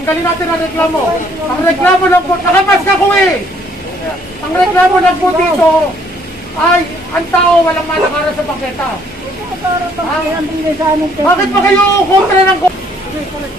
Tanggalin natin ang reklamo. Ang reklamo lang po, nakamas ka ko eh. Ang reklamo lang po dito ay ang tao walang malakaran sa bangketa. Bakit ba kayo kontra ng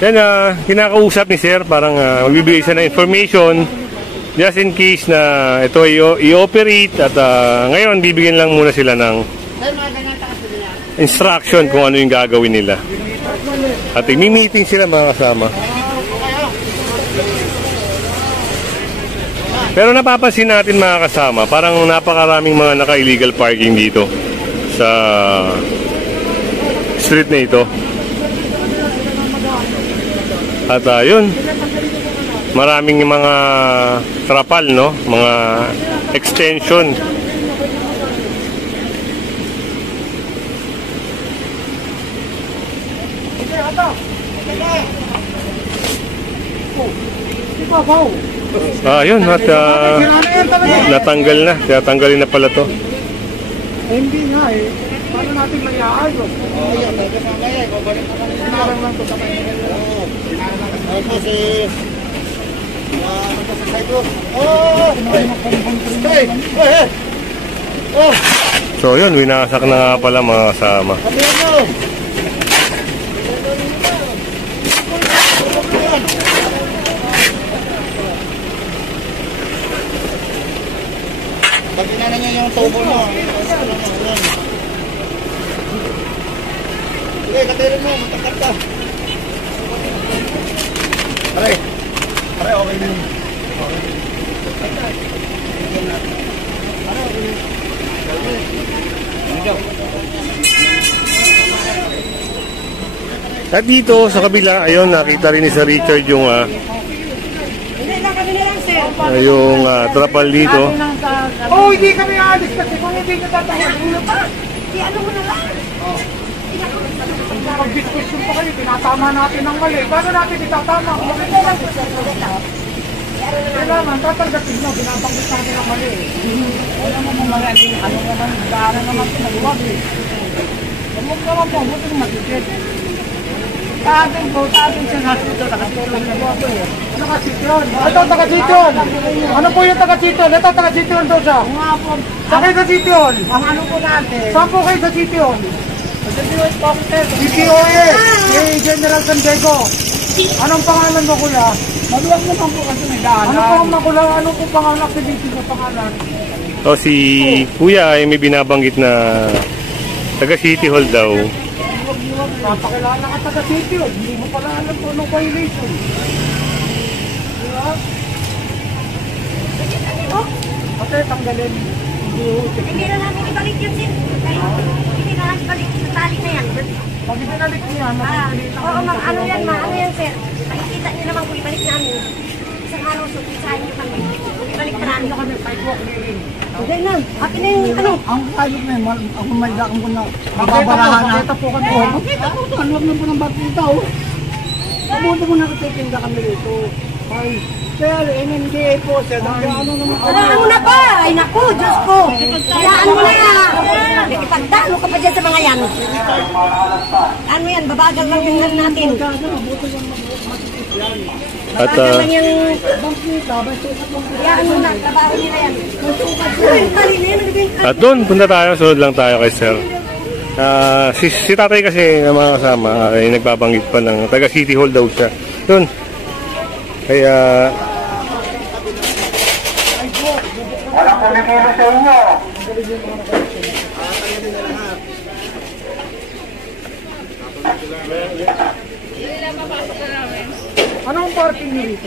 yan, kinakausap ni sir, parang magbibigay siya ng information just in case na ito i-operate at ngayon bibigyan lang muna sila ng instruction kung ano yung gagawin nila. At i-meeting sila mga kasama. Pero napapansin natin mga kasama, parang napakaraming mga naka-illegal parking dito sa street na ito. At yun, maraming mga trapal, no? Mga extension. Yun, at natanggal na. Tatanggalin na pala to. Hindi nga eh. Paano natin mayaayos? Sinarang lang ito sa kanya. Ito si... So yun, winasak na nga pala mga kasama. Pagkinanan niya yung tubo mo. Sige, katirin mo, matangkap ka. Pare, okay din. At dito sa kabila, ayun, nakita rin ni Sir Richard yung yung trapal dito. Oh, hindi kami aalis kasi kung hindi nyo tatahan. Ano mo na lang? Mag-discussion pa kayo, tinatama natin ng mali. Paano natin itatama? Kung maganda lang. Kailangan, tatanggatin nyo, binabanggit natin ng mali. Wala mo mga mali, ano naman, daanan naman pinagwag eh. Huwag naman po, huwag naman matigit. Sa atin siya nasito, nakasityon na po eh. Nakasityon? Ito, taga-sityon. Ano po yung taga-sityon? Ito, taga-sityon doon siya. Saan kayo sa sityon? Ang ano po natin? Saan po kayo sa sityon? DPOS po, sir. DPOS! Kay General San Diego. Anong pangalan mo, kuya? Maluwag naman po kasi may daanan. Ano po pangalan activity sa pangalan? O si kuya ay may binabanggit na taga City Hall daw. Napakilala ka taga City Hall. Hindi mo pala alam kung anong violation. Diba? Ate, tanggalin. Hindi na namin ibalik yun, sir. Hindi na namin ibalik yung tali na yan. Pag ibinalik niya, oo, ano yan, sir. Makikita niyo naman kung ibalik namin. Isang araw, supisahin niyo kami. Kung ibalik pa namin. kami sidewalk hearing. Okay na. Akin na yung ano. Ang ayok na yun, ako may dakang ko na mababarahan na. Makita po kami. Makita po ito. Alam na po ng batita. Mabuti mo nakatitinda kami dito. Ay, sir, NMDA po, sir. Ano naman? Ano na ba? Ay naku, Diyos ko. Hayaan mo na yan. Ipagdalo ka pa dyan sa mga yan. Ano yan, babagal lang tingnan natin. At Hayaan mo na, trabaho nila yan. at doon, punta tayo. Sunod lang tayo kay sir. Si tatay kasi ng mga kasama ay nagbabanggit pa ng taga City Hall daw siya. Doon. Kaya walang kumikilo sa inyo. Anong parking nyo dito?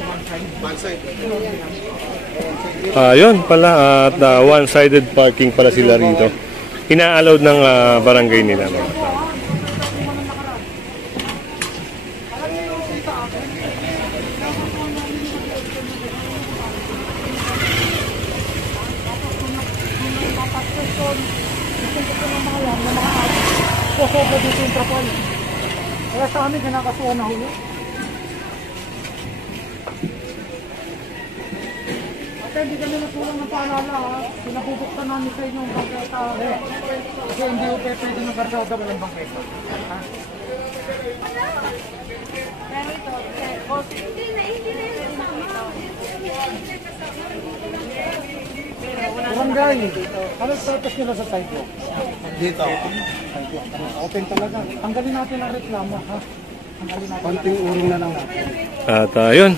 yun pala at one-sided parking pala sila rito. Ina-allowed ng barangay nila. Poso dito yung trapal. Kaya sa amin, kinakasuhan na huli. Ate, hindi kami natulang ng paalala ha. Pinapubuksan namin sa inyo ang bangketa. Kasi hindi ko pwede ng karsada walang bangketa. Ha? Pero ito, Barangay, ano status nila sa sidewalk? Dito. Sidewalk. Open talaga. Tanggalin natin ang reklamo, ha? Tanggalin natin. Konting urong na lang natin. At yun,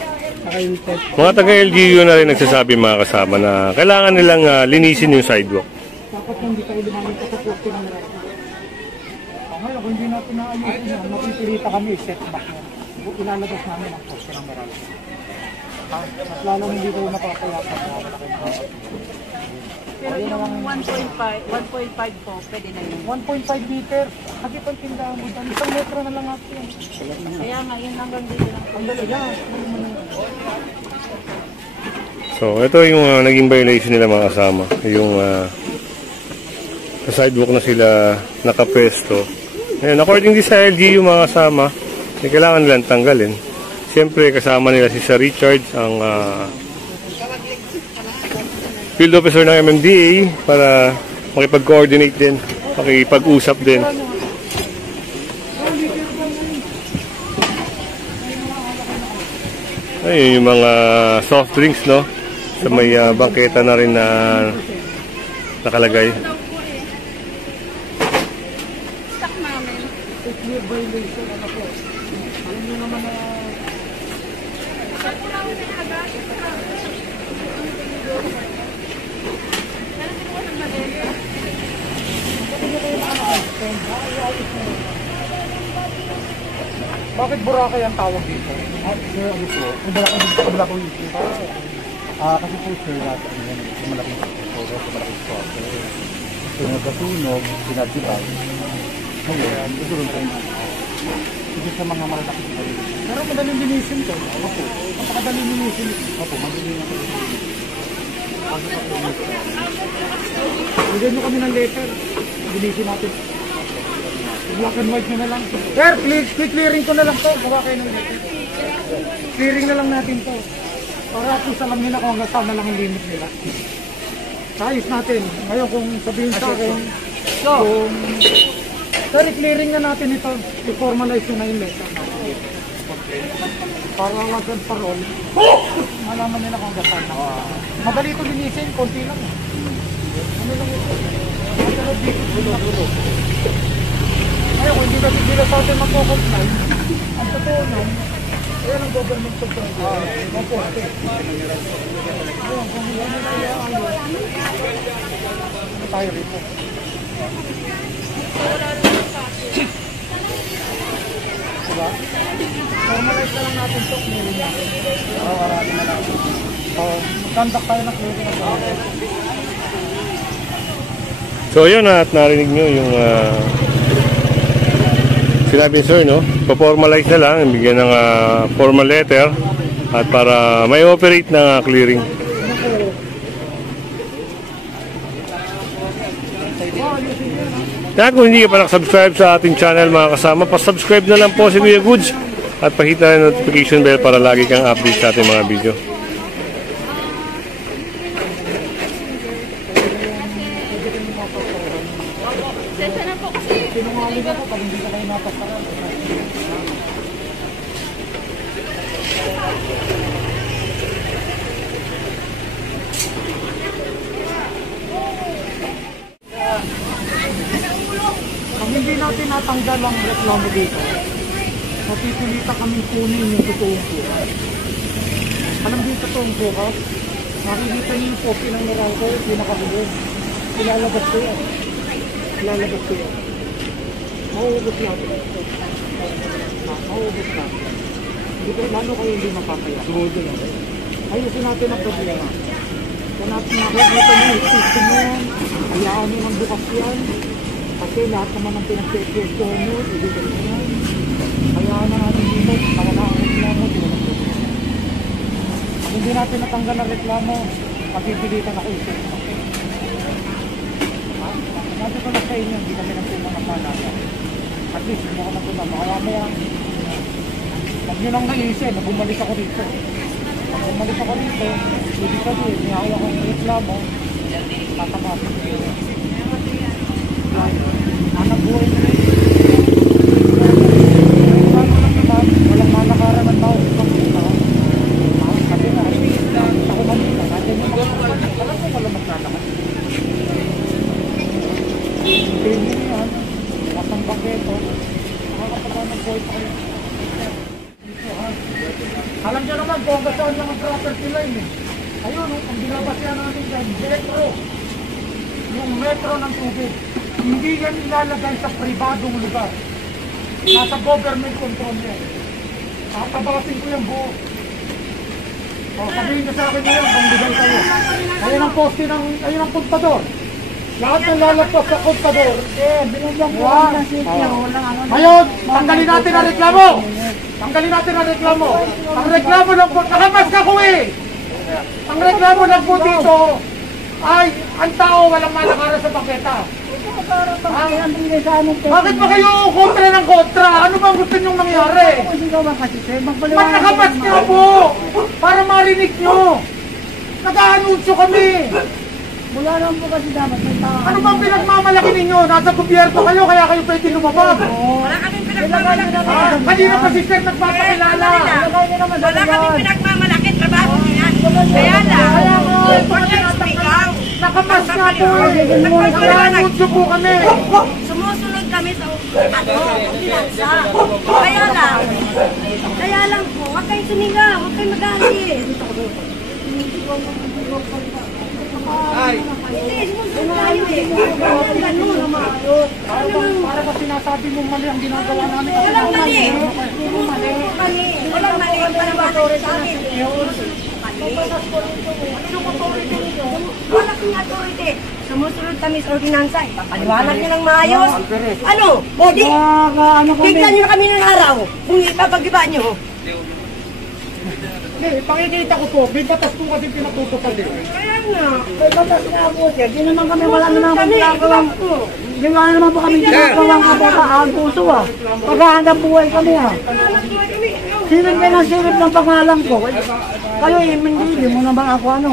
mga taga-LGU na rin nagsasabi mga kasama na kailangan nilang linisin yung sidewalk. Dapat hindi tayo lumamin sa poste ng nila. Ngayon, kung hindi natin naayusin yan, mapipilita kami, setback yan. Ilalabas namin ang poste ng Meralco. Mas lalong hindi kayo mapapayapan. Pero yung 1.5 po, pwede na yun. 1.5 liter. Kasi pang tindahan mo dyan. Isang metro na lang natin. Kaya nga, yun hanggang dito lang. Ang dali yan. So, ito yung naging violation nila mga kasama. Yung sa sidewalk na sila nakapwesto. Ngayon, according din sa LGU mga kasama, kailangan nilang tanggalin. Siyempre, kasama nila si Sir Richard, ang field officer ng MMDA para makipag-coordinate din, makipag-usap din. Ayun yung mga soft drinks, no? Sa may bangketa na rin na nakalagay. Stock namin. Clear violation. Ano po? Alam nyo naman na... Bakit Boracay ang tawag dito? Sir, ano po? Malaking issue. Kasi po sir, natin yan. Malaking issue. Malaking spot. So, nagkasunog, pinatibay. Ngayon, ituloy tayo. Ito sa mga malalaking issue. Pero madaling linisin to. Opo. Napakadaling linisin. Opo, magaling ako. Bigyan nyo kami ng letter. Linisin natin. Black and white nyo na lang. Sir, clearing ko na lang to. Gawa kayo ng letter. Clearing na lang natin to. Para at least alam nila kung hanggang saan na lang ang limit nila. Ayos natin. Ngayon kung sabihin sa akin, kung... Sir, clearing na natin ito. I-formalize nyo na yung letter. Para wag and parol. Malaman nila kung hanggang saan na. Madali ito linisin. Konti lang. Ano lang ito? Matulog dito. Ngayon, kung hindi natin sila sa atin magpo-comply, ang totoo nun, ayan ang government control. Opo. Ngayon, kung hindi na ano tayo rito? Diba? Normalize na lang natin ito, clearing natin. Marami na lang. Conduct tayo na clearing natin. So yun, at narinig nyo yung sinabi sir, no? Pa-formalize na lang, bigyan ng formal letter at para may operate na clearing. Kaya kung hindi ka pa nakasubscribe sa ating channel mga kasama, pa-subscribe na lang po si Kuya Goods at pahit na yung notification bell para lagi kang update sa ating mga video. Sinungaling ako pag hindi ka kayo napasaran. Kung hindi natin natanggal ang reklamo dito, mapipilita kaming kunin yung totoong bukas. Alam din yung totoong bukas? Makikita niyo yung copy ng Meralco, pinakahuli. Ilalabas ko yan. Ilalabas ko yan. Mauubos natin. Mauubos natin. Lalo kayo hindi mapapaya. Ayusin natin ang problema. Kung natin nakikita nyo, system mo yan, hayaan nyo ng bukas yan. Kasi lahat naman ng pinag-question nyo, ibigay nyo yan. Hayaan na natin dito, nawala ang reklamo, Kung hindi natin natanggal ang reklamo, pagpipilitan ako ito. Natin ko na sa inyo, hindi kami ng mga panala. At least, hindi ako natuna. Makamaya, pag nyo lang naisip na bumalik ako dito. Pag bumalik ako dito, hindi sabihin, niyawa ko yung reklamo, tatamasin ko yun. Anak buhay nyo rin. Reklamo lang naman, walang malakaran ng tao. Alam niyo naman kung hanggang saan lang ang property line eh. Ayun, ang binabas yan natin dyan, metro. Yung metro ng tubig. Hindi yan ilalagay sa pribadong lugar. Nasa government control yan. Tatabasin ko yung buo. O, sabihin niyo sa akin ngayon kung legal kayo. Ayun ang poste ng, ayun ang kontador. Lahat ng lalagpas sa kontador. Binigyan ko Wow. ng sityo. Walang ano. Ngayon, tanggalin natin ang reklamo. Tanggalin natin ang reklamo. Ang reklamo lang po, nakamas ka ko eh. Ang reklamo lang po dito ay ang tao walang malakaran sa bangketa. Bakit ba kayo kontra ng kontra? Ano bang gusto nyong mangyari? Ba't nakamas nyo po? Para marinig nyo. Nag-aanunsyo kami. Wala naman po kasi dapat may tao. Ano bang pinagmamalaki ninyo? Nasa gobyerno kayo kaya kayo pwede lumabag. Wala kaming pinagmamalaki. Kanina pa si Sir nagpapakilala. Wala kaming pinagmamalaki. Trabaho niyan. Kaya lang. Ikaw. Nakamas nga po. Nag-aanunsyo po kami. Sumusunod kami sa ordinansa. Kaya lang po, huwag kayong sumigaw, huwag kayong magalit. Hindi, sumunod tayo eh. Ganun. Para ba sinasabi mo mali ang ginagawa namin? Walang mali. Walang mali. Walang sa amin. Wala kang authority. Sumusunod kami sa ordinansa. Ipapaliwanag niya ng maayos. Ano? O di, bigyan niyo na kami ng araw. Kung ipapag-iba niyo. Hindi, pakikita ko po. May batas po kasi pinatutupad eh. Kaya nga. May batas nga po siya. Di naman kami wala naman kami ginagawang. Di wala naman po kami ginagawang kabataan puso ah. Paghahandang buhay kami ah. Silip kayo ng silip ng pangalan ko. Kayo hindi mo naman ako ano.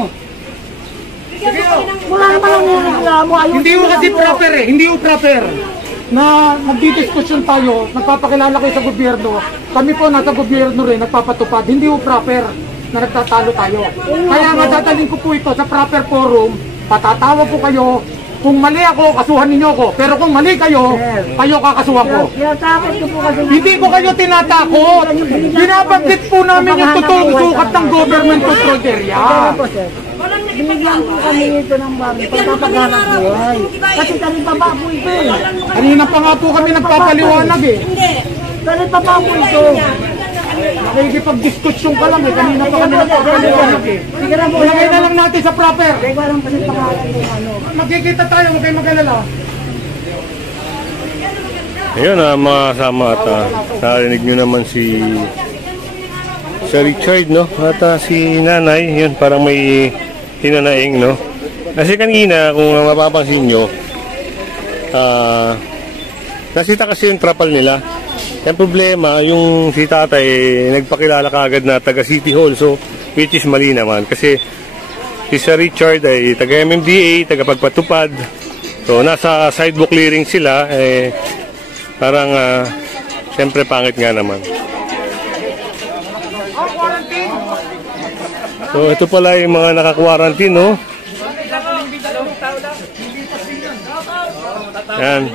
Wala naman ang nireklamo. Hindi ko kasi proper eh. Hindi ko proper. Na nagdidiskusyon tayo, nagpapakilala kayo sa gobyerno. Kami po nasa gobyerno rin, nagpapatupad. Hindi ko proper na nagtatalo tayo. Kaya nga dadalhin ko po ito sa proper forum. Patatawag po kayo. Kung mali ako, kasuhan ninyo ako. Pero kung mali kayo, kayo kakasuhan ko. Tinatakot ko po kasi. Hindi ko kayo tinatakot. Binabanggit po namin yung totoong sukat ng government control area. Binigyan po kami ito ng pagpapagarap buhay. Kasi kami pa po ito eh. Kanina pa nga po kami nagpapaliwanag eh. Hindi. Kami pa po ito. Nakikipag-diskusyon ka lang eh. Kanina pa kami nagpapaliwanag eh. Sige na po. Ilagay na lang natin sa proper. Kaya walang kasi pangalan yung ano. Magkikita tayo, huwag kayong mag-alala. Ayun mga kasama at narinig nyo naman si Richard, no? At si nanay, yun parang may hinanaing, no? Kasi kanina, kung mapapansin nyo, nasita kasi yung trapal nila. Yung problema, yung si tatay nagpakilala kaagad na taga City Hall, so which is mali naman. Kasi si Sir Richard ay taga MMDA, taga pagpatupad. So nasa sidewalk clearing sila, parang siyempre pangit nga naman. So ito pala yung mga naka-quarantine, no? Yan.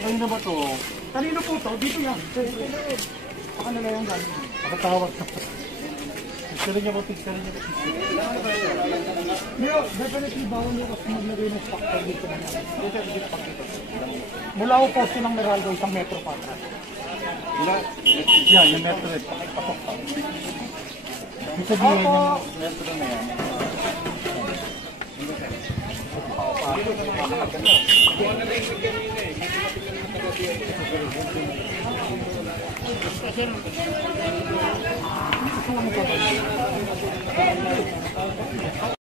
Kanino ba to? Kanino po to? Dito yan. Baka nila yung galing. Pakatawag ka. Picture niya po, picture niya po. Definitely bawal yung kasi maglagay ng factor dito na yan. Mula ako poste ng Meraldo, isang metro pa. Yan, yung metro rin. Pakipasok pa. Ibig sabihin yung metro na yan.